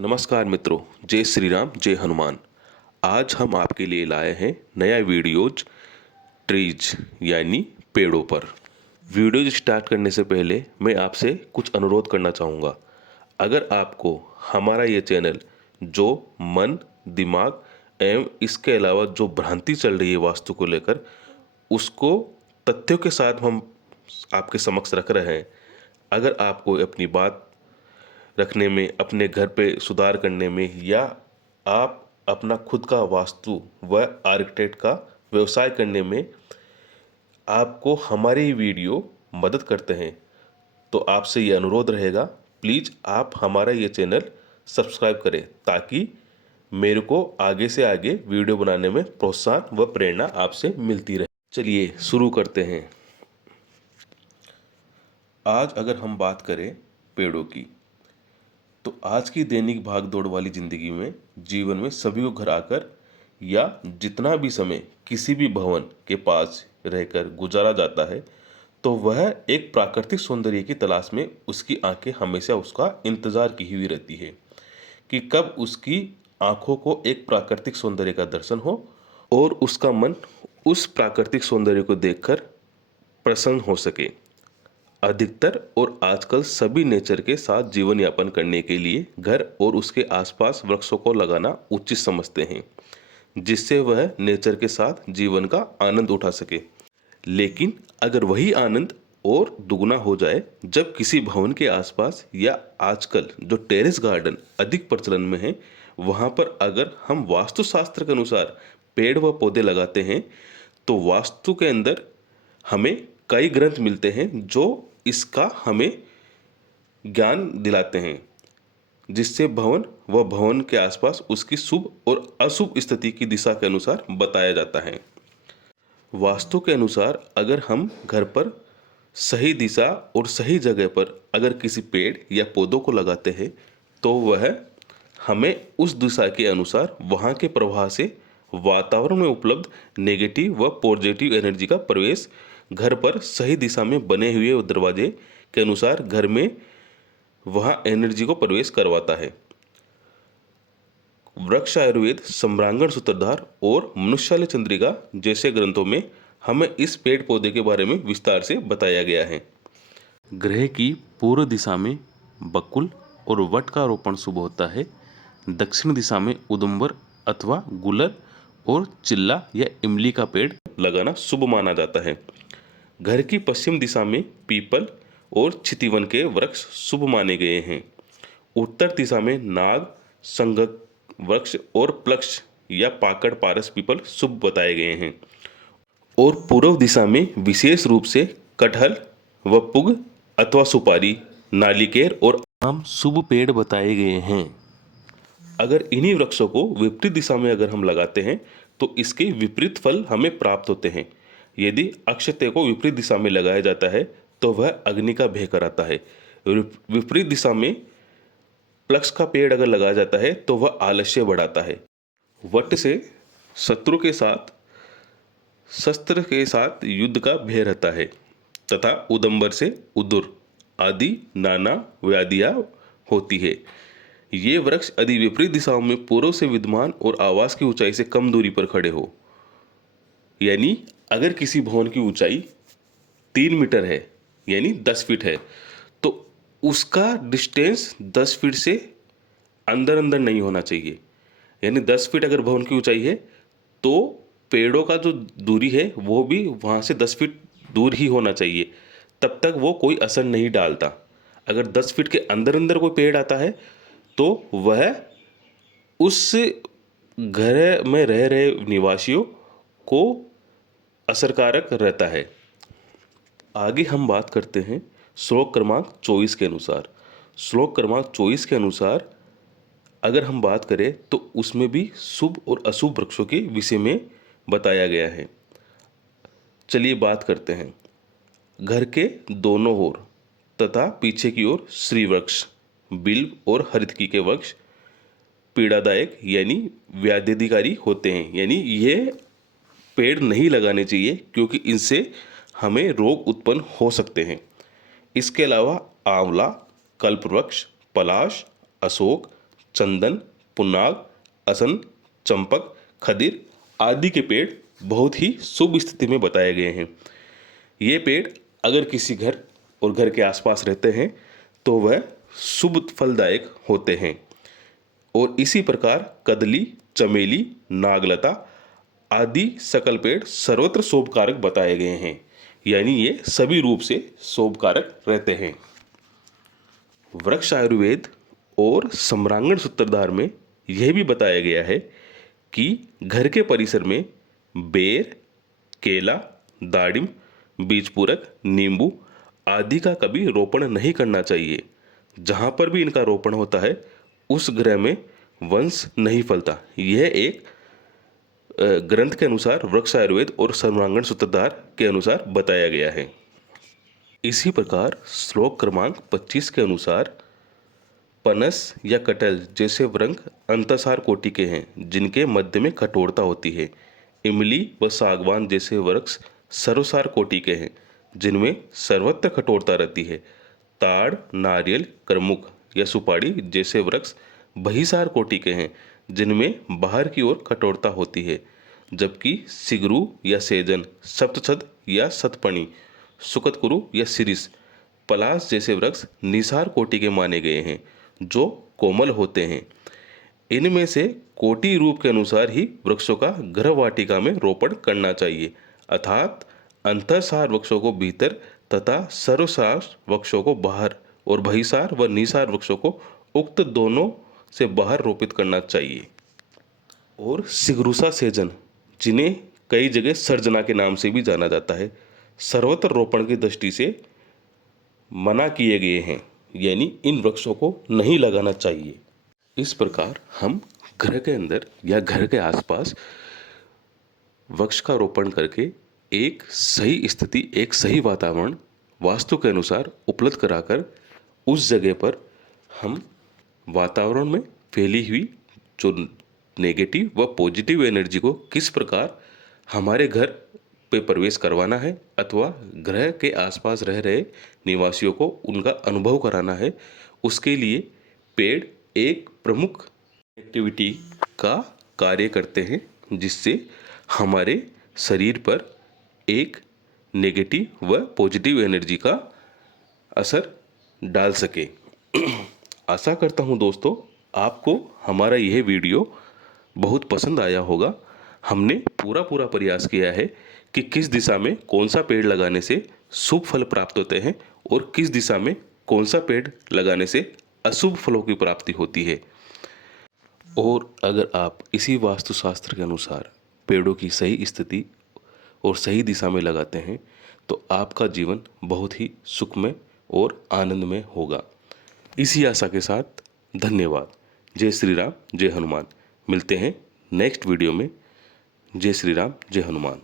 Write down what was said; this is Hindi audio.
नमस्कार मित्रों, जय श्री राम, जय हनुमान। आज हम आपके लिए लाए हैं नया वीडियोज ट्रीज यानी पेड़ों पर। वीडियोज स्टार्ट करने से पहले मैं आपसे कुछ अनुरोध करना चाहूँगा। अगर आपको हमारा ये चैनल जो मन, दिमाग एवं इसके अलावा जो भ्रांति चल रही है वास्तु को लेकर, उसको तथ्यों के साथ हम आपके समक्ष रख रहे हैं। अगर आपको अपनी बात रखने में, अपने घर पे सुधार करने में, या आप अपना खुद का वास्तु व आर्किटेक्ट का व्यवसाय करने में आपको हमारे ये वीडियो मदद करते हैं, तो आपसे ये अनुरोध रहेगा, प्लीज़ आप हमारा ये चैनल सब्सक्राइब करें ताकि मेरे को आगे से आगे वीडियो बनाने में प्रोत्साहन व प्रेरणा आपसे मिलती रहे। चलिए शुरू करते हैं। आज अगर हम बात करें पेड़ों की, तो आज की दैनिक भाग दौड़ वाली जिंदगी में, जीवन में सभी को घर आकर या जितना भी समय किसी भी भवन के पास रहकर गुजारा जाता है, तो वह एक प्राकृतिक सौंदर्य की तलाश में उसकी आंखें हमेशा उसका इंतजार की हुई रहती है कि कब उसकी आंखों को एक प्राकृतिक सौंदर्य का दर्शन हो और उसका मन उस प्राकृतिक सौंदर्य को देखकर प्रसन्न हो सके। अधिकतर और आजकल सभी नेचर के साथ जीवन यापन करने के लिए घर और उसके आसपास वृक्षों को लगाना उचित समझते हैं, जिससे वह नेचर के साथ जीवन का आनंद उठा सके। लेकिन अगर वही आनंद और दुगना हो जाए जब किसी भवन के आसपास या आजकल जो टेरेस गार्डन अधिक प्रचलन में है, वहां पर अगर हम वास्तुशास्त्र के अनुसार पेड़ व पौधे लगाते हैं, तो वास्तु के अंदर हमें कई ग्रंथ मिलते हैं जो इसका हमें ज्ञान दिलाते हैं, जिससे भवन व भवन के आसपास उसकी शुभ और अशुभ स्थिति की दिशा के अनुसार बताया जाता है। वास्तु के अनुसार अगर हम घर पर सही दिशा और सही जगह पर अगर किसी पेड़ या पौधों को लगाते हैं, तो वह हमें उस दिशा के अनुसार वहाँ के प्रवाह से वातावरण में उपलब्ध नेगेटिव व पॉजिटिव एनर्जी का प्रवेश घर पर सही दिशा में बने हुए दरवाजे के अनुसार घर में वहाँ एनर्जी को प्रवेश करवाता है। वृक्ष आयुर्वेद, सम्रांगण सूत्रधार और मनुष्यालय चंद्रिका जैसे ग्रंथों में हमें इस पेड़ पौधे के बारे में विस्तार से बताया गया है। ग्रह की पूर्व दिशा में बकुल और वट का रोपण शुभ होता है। दक्षिण दिशा में उदुम्बर अथवा गुलर और चिल्ला या इमली का पेड़ लगाना शुभ माना जाता है। घर की पश्चिम दिशा में पीपल और चितिवन के वृक्ष शुभ माने गए हैं। उत्तर दिशा में नाग, संगक वृक्ष और प्लक्ष या पाकड़ पारस पीपल शुभ बताए गए हैं। और पूर्व दिशा में विशेष रूप से कटहल व पुग अथवा सुपारी, नालिकेर और आम शुभ पेड़ बताए गए हैं। अगर इन्हीं वृक्षों को विपरीत दिशा में अगर हम लगाते हैं, तो इसके विपरीत फल हमें प्राप्त होते हैं। यदि अक्षतय को विपरीत दिशा में लगाया जाता है, तो वह अग्नि का भय कराता है। विपरीत दिशा में प्लक्ष का पेड़ अगर लगाया जाता है, तो वह आलस्य बढ़ाता है। वट से शत्रु के साथ, शस्त्र के साथ युद्ध का भय रहता है, तथा उदंबर से उदुर आदि नाना व्याधियां होती है। ये वृक्ष यदि विपरीत दिशाओं में पूर्व से विद्यमान और आवास की ऊंचाई से कम दूरी पर खड़े हो, यानी अगर किसी भवन की ऊंचाई 3 मीटर है यानी 10 फीट है, तो उसका डिस्टेंस 10 फीट से अंदर अंदर नहीं होना चाहिए। यानी 10 फीट अगर भवन की ऊंचाई है, तो पेड़ों का जो दूरी है वो भी वहाँ से 10 फीट दूर ही होना चाहिए, तब तक वो कोई असर नहीं डालता। अगर 10 फीट के अंदर अंदर कोई पेड़ आता है, तो वह उस घर में रह रहे निवासियों को असरकारक रहता है। आगे हम बात करते हैं श्लोक क्रमांक 24 के अनुसार। श्लोक क्रमांक 24 के अनुसार अगर हम बात करें, तो उसमें भी शुभ और अशुभ वृक्षों के विषय में बताया गया है। चलिए बात करते हैं। घर के दोनों ओर तथा पीछे की ओर श्री वृक्ष, बिल्व और हरितकी के वृक्ष पीड़ादायक यानी व्याधिकारी होते हैं, यानी ये पेड़ नहीं लगाने चाहिए, क्योंकि इनसे हमें रोग उत्पन्न हो सकते हैं। इसके अलावा आंवला, कल्पवृक्ष, पलाश, अशोक, चंदन, पुन्नाग, असन, चंपक, खदिर आदि के पेड़ बहुत ही शुभ स्थिति में बताए गए हैं। ये पेड़ अगर किसी घर और घर के आसपास रहते हैं तो वह शुभ फलदायक होते हैं। और इसी प्रकार कदली, चमेली, नागलता आदि सकल पेड़ सर्वत्र शोभकारक बताए गए हैं, यानी ये सभी रूप से शोभकारक रहते हैं। वृक्ष आयुर्वेद और सम्रांगण सूत्रधार में यह भी बताया गया है कि घर के परिसर में बेर, केला, दाड़िम, बीजपूरक, नींबू आदि का कभी रोपण नहीं करना चाहिए। जहाँ पर भी इनका रोपण होता है उस गृह में वंश नहीं फलता। यह एक ग्रंथ के अनुसार वृक्ष आयुर्वेद और सम्रांगण सूत्रधार के अनुसार बताया गया है। इसी प्रकार श्लोक क्रमांक 25 के अनुसार पनस या कटहल जैसे वृक्ष अंतःसार कोटि के हैं जिनके मध्य में कठोरता होती है। इमली व सागवान जैसे वृक्ष सर्वसार कोटि के हैं जिनमें सर्वत्र कठोरता रहती है। ताड़, नारियल, करमुक या सुपारी जैसे वृक्ष बहिसार कोटि के हैं जिनमें बाहर की ओर कठोरता होती है। जबकि सिगरू या सेजन, सप्तछद या सतपणी, सुकतकुरु या सिरिस, पलास जैसे वृक्ष निसार कोटि के माने गए हैं जो कोमल होते हैं। इनमें से कोटि रूप के अनुसार ही वृक्षों का गृह वाटिका में रोपण करना चाहिए, अर्थात अंतःसार वृक्षों को भीतर तथा सर्वसार वृक्षों को बाहर और बहिसार व निसार वृक्षों को उक्त दोनों से बाहर रोपित करना चाहिए। और सिगरूसा सेजन, जिन्हें कई जगह सर्जना के नाम से भी जाना जाता है, सर्वत्र रोपण की दृष्टि से मना किए गए हैं, यानी इन वृक्षों को नहीं लगाना चाहिए। इस प्रकार हम घर के अंदर या घर के आसपास वृक्ष का रोपण करके एक सही स्थिति, एक सही वातावरण वास्तु के अनुसार उपलब्ध कराकर उस जगह पर हम वातावरण में फैली हुई जो नेगेटिव व पॉजिटिव एनर्जी को किस प्रकार हमारे घर पे प्रवेश करवाना है अथवा ग्रह के आसपास रह रहे निवासियों को उनका अनुभव कराना है, उसके लिए पेड़ एक प्रमुख एक्टिविटी का कार्य करते हैं जिससे हमारे शरीर पर एक नेगेटिव व पॉजिटिव एनर्जी का असर डाल सके। आशा करता हूँ दोस्तों आपको हमारा यह वीडियो बहुत पसंद आया होगा। हमने पूरा प्रयास किया है कि किस दिशा में कौन सा पेड़ लगाने से शुभ फल प्राप्त होते हैं और किस दिशा में कौन सा पेड़ लगाने से अशुभ फलों की प्राप्ति होती है। और अगर आप इसी वास्तुशास्त्र के अनुसार पेड़ों की सही स्थिति और सही दिशा में लगाते हैं तो आपका जीवन बहुत ही सुखमय और आनंदमय होगा। इसी आशा के साथ धन्यवाद। जय श्री राम, जय हनुमान। मिलते हैं नेक्स्ट वीडियो में। जय श्री राम, जय हनुमान।